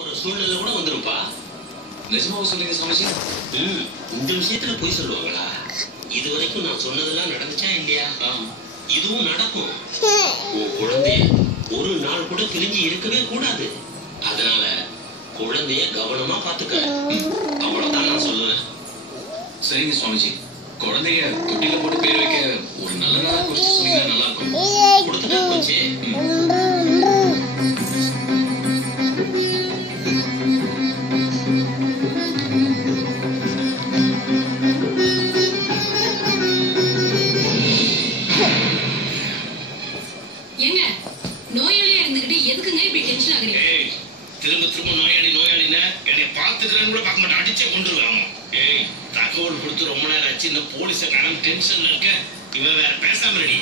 ஒரு சூழ்நிலை கூட வந்துருப்பா. நிஜமாவா சொல்லுங்க சுவாமிஜி? இந்த விஷயத்துல போய் சொல்லுவாங்களா? இது வரைக்கும் நான் சொன்னதெல்லாம் நடந்துச்சா இல்லையா? இதுவும் நடக்கும். உன் குழந்தைய ஒரு நாள் கூட பிரிஞ்சு இருக்கவே கூடாது. அதனால குழந்தைய கவனமா பாத்துக்க. அவ்வளவுதான் நான் சொல்லுவேன். சரிங்க சுவாமிஜி. குழந்தைய தொட்டில போட்டு பேர் வைக்க ஒரு நல்ல நாளா குறிச்சு சொன்னீங்கன்னா நல்லா இருக்கும். கொடுத்துட்டா போச்சு. ஏங்க நோயாளியா இருந்துகிட்டு எதுக்குங்க இப்படி டென்ஷன் ஆகுறீங்க? திரும்ப திரும்ப நோயாளின்னு என்னை பார்த்துக்கிறேன்னு கூட பார்க்க மாட்டேன். அடிச்சே கொண்டுருவாங்க. தகவல் கொடுத்து ரொம்ப நேரம் ஆச்சு. இந்த போலீஸை காரணம் டென்ஷன்ல இருக்க. இவன் வேற பேசாம ரெடி.